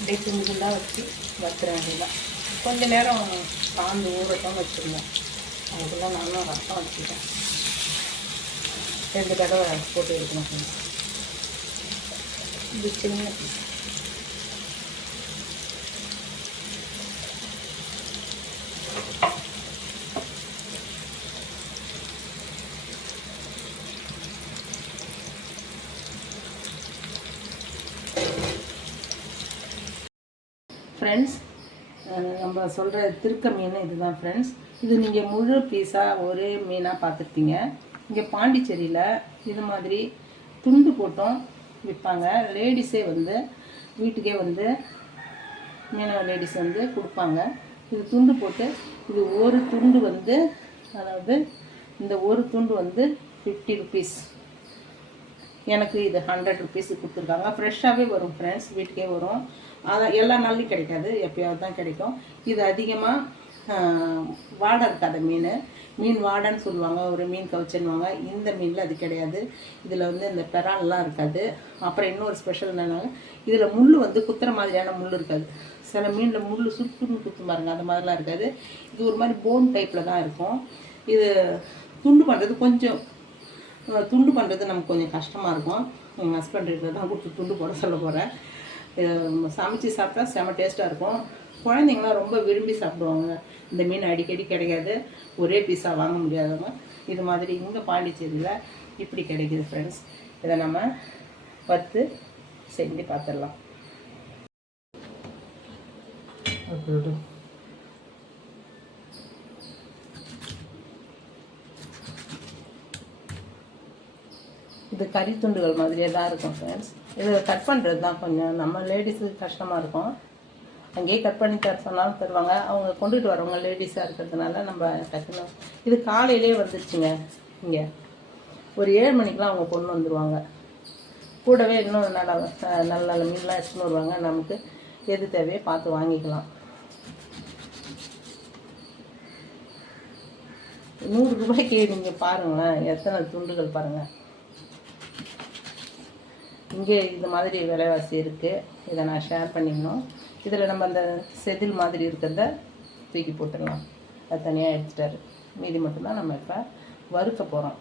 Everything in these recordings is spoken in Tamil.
அப்படியே துண்டு துண்டாக வச்சு வத்துற வேண்டியதான் கொஞ்ச நேரம் காந்து ஊறட்டும் வச்சுருந்தேன் அதுக்குள்ளே நானும் ரசம் வச்சுட்டேன் ரெண்டு தடவை போட்டு எடுக்கணும். friends. இது சின்ன ஃப்ரெண்ட்ஸ் நம்ம சொல்கிற திருக்க மீன் இதுதான் ஃப்ரெண்ட்ஸ் இது நீங்கள் முழு பீஸாக ஒரே மீனாக பார்த்துருப்பீங்க. இங்கே பாண்டிச்சேரியில் இது மாதிரி துண்டு போட்டும் விற்பாங்க லேடிஸே வந்து வீட்டுக்கே வந்து மீனவ லேடிஸ் வந்து கொடுப்பாங்க. இது துண்டு போட்டு இது ஒரு துண்டு வந்து அதாவது இந்த ஒரு துண்டு வந்து ஃபிஃப்டி ருபீஸ் எனக்கு இது ஹண்ட்ரட் ருபீஸுக்கு கொடுத்துருக்காங்க. ஃப்ரெஷ்ஷாகவே வரும் ஃப்ரெண்ட்ஸ் வீட்டுக்கே வரும். அதான் எல்லா நாள்லையும் கிடைக்காது. எப்பயாவது தான் கிடைக்கும். இது அதிகமாக வாடை இருக்காத மீன். மீன் வாடைன்னு சொல்லுவாங்க. ஒரு மீன் கவுச்சுன்னுவாங்க. இந்த மீனில் அது கிடையாது. இதில் வந்து இந்த பெறால்லாம் இருக்காது. அப்புறம் இன்னொரு ஸ்பெஷல் என்னென்னா இதில் முள் வந்து குத்துற மாதிரியான முள் இருக்காது. சில மீனில் முள் சுட்டுன்னு குத்து பாருங்க. அந்த மாதிரிலாம் இருக்காது. இது ஒரு மாதிரி போன் டைப்பில் தான் இருக்கும். இது துண்டு பண்ணுறது கொஞ்சம் துண்டு பண்ணுறது நமக்கு கொஞ்சம் கஷ்டமாக இருக்கும். எங்கள் ஹஸ்பண்ட் இருக்கிறத தான் கொடுத்து துண்டு போட சொல்ல போகிறேன் சமைச்சு சாப்பிட்டா செம டேஸ்ட்டாக இருக்கும். குழந்தைங்களாம் ரொம்ப விரும்பி சாப்பிடுவாங்க. இந்த மீன் அடிக்கடி கிடைக்காது ஒரே பீஸாக வாங்க முடியாதவங்க. இது மாதிரி இங்கே பாண்டிச்சேரியில் இப்படி கிடைக்கிது ஃப்ரெண்ட்ஸ் இதை நம்ம பத்து செஞ்சு பார்த்துடலாம். இது கறி துண்டுகள் மாதிரியே தான் இருக்கும் ஃப்ரெண்ட்ஸ் இது கட் பண்ணுறது தான் கொஞ்சம். நம்ம லேடிஸுக்கு கஷ்டமாக இருக்கும். அங்கேயே கட் பண்ணி தர சொன்னாலும் தருவாங்க. அவங்க கொண்டுட்டு வரவங்க லேடிஸாக இருக்கிறதுனால நம்ம டக்குன்னு இது காலையிலே வந்துருச்சுங்க. இங்கே ஒரு ஏழு மணிக்கெலாம் அவங்க கொண்டு வந்துடுவாங்க கூடவே இன்னும் நல்ல நல்ல நல்ல மீன்லாம் எடுத்துன்னு வருவாங்க. நமக்கு எது தேவையோ பார்த்து வாங்கிக்கலாம். நூறு ரூபாய்க்கு நீங்கள் பாருங்களேன். எத்தனை துண்டுகள் பாருங்கள் இங்கே இது மாதிரி விலைவாசி இருக்குது இதை நான் ஷேர் பண்ணிக்கணும் இதில் நம்ம அந்த செதில் மாதிரி இருக்கிறத தூக்கி போட்டுடலாம். அது தனியாக எடுத்துட்டாரு. மீதி மட்டும்தான் நம்ம இப்போ வறுக்க போகிறோம்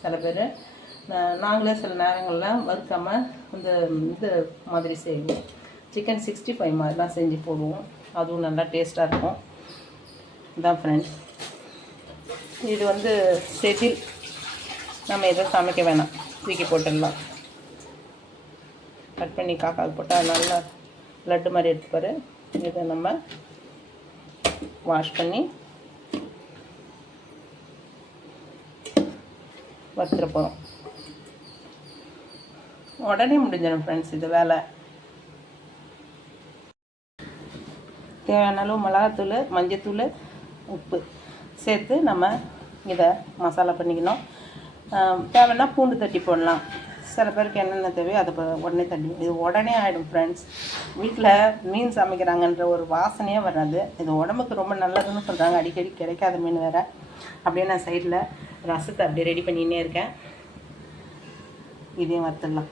சில பேர் நாங்களே சில நேரங்களில் வறுக்காமல் இந்த இது மாதிரி செய்வோம். சிக்கன் சிக்ஸ்டி ஃபைவ் மாதிரிலாம் செஞ்சு போடுவோம். அதுவும் நல்லா டேஸ்ட்டாக இருக்கும். இதான் ஃப்ரெண்ட்ஸ் இது வந்து செதில். நம்ம எதுவும் சமைக்க வேணாம். தூக்கி போட்டுடலாம். கட் பண்ணி காக்காவுக்கு போட்டால் நல்லா லட்டு மாதிரி எடுத்துப்பாரு இதை நம்ம வாஷ் பண்ணி வச்சுட்டு போகிறோம் உடனே முடிஞ்சிடும் ஃப்ரெண்ட்ஸ் இது வேலை. தேவையான அளவு மிளகாத்தூள் மஞ்சத்தூள் உப்பு சேர்த்து நம்ம இதை மசாலா பண்ணிக்கணும். தேவைன்னா பூண்டு தட்டி போடலாம். சில பேருக்கு என்னென்ன தேவையோ அதை உடனே தள்ளி இது உடனே ஆகிடும் ஃப்ரெண்ட்ஸ் வீட்டில் மீன் சமைக்கிறாங்கன்ற ஒரு வாசனையே வராது. இது உடம்புக்கு ரொம்ப நல்லதுன்னு சொல்கிறாங்க அடிக்கடி கிடைக்காத மீன் வேறு. அப்படியே நான் சைடில் ரசத்தை அப்படியே ரெடி பண்ணினே இருக்கேன். இதையும் வறுத்துடலாம்.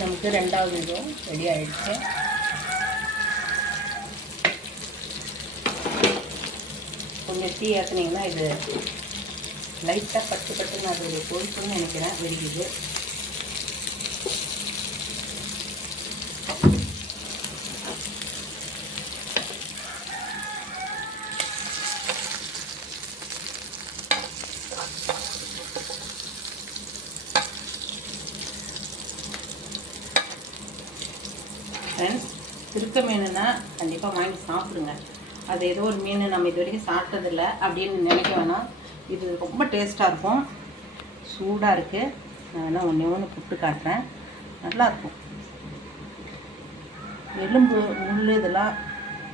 நமக்கு ரெண்டாவது இதுவும் ரெடி ஆகிடுச்சு கொஞ்சம் டீ ஏற்றுனீங்கன்னா இது லைட்டாக பட்டு நான் அது ஒரு நினைக்கிறேன் வெடிக்குது. ஃப்ரெண்ட்ஸ் திருக்க மீனுன்னா கண்டிப்பாக வாங்கி சாப்பிடுங்க. அது ஏதோ ஒரு மீன் நம்ம இது வரைக்கும் சாப்பிட்டதில்ல அப்படின்னு நினைக்க வேணாம். இது ரொம்ப டேஸ்ட்டாக இருக்கும். சூடாக இருக்குது நான் வேணா ஒன்றே ஒன்று புட்டு காட்டுறேன். நல்லாயிருக்கும் எலும்பு முள் இதெல்லாம்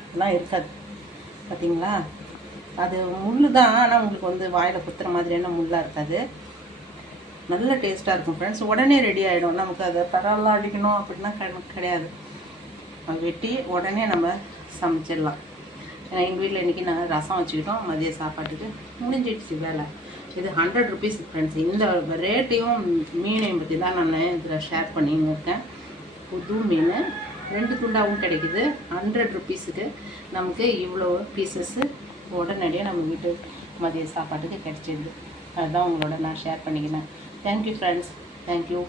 இதெல்லாம் இருக்காது. பார்த்தீங்களா அது முள் தான் ஆனால் உங்களுக்கு வந்து வாயில் குத்துற மாதிரியான முள்ளாக இருக்காது. நல்ல டேஸ்ட்டாக இருக்கும் ஃப்ரெண்ட்ஸ் உடனே ரெடி ஆகிடும் நமக்கு அதை பரவாயில்ல அடிக்கணும் அப்படின்னா கிடையாது. வெட்டி உடனே நம்ம சமைச்சிடலாம். எங்கள் வீட்டில் இன்றைக்கி நாங்கள் ரசம் வச்சுக்கிட்டோம் மதிய சாப்பாட்டுக்கு முடிஞ்சிடுச்சு வேலை. இது ஹண்ட்ரட் ருபீஸ் ஃப்ரெண்ட்ஸ் இந்த ரேட்டையும் மீனையும் பற்றி தான் நான் இதில் ஷேர் பண்ணின்னு இருக்கேன். புது மீன் ரெண்டு துண்டாவும் கிடைக்குது. ஹண்ட்ரட் ருபீஸுக்கு நமக்கு இவ்வளோ பீசஸ்ஸு உடனடியாக நம்ம வீட்டு மதிய சாப்பாட்டுக்கு கிடைச்சிது அதுதான் உங்களோட நான் share பண்ணிக்கினேன். Thank you friends thank you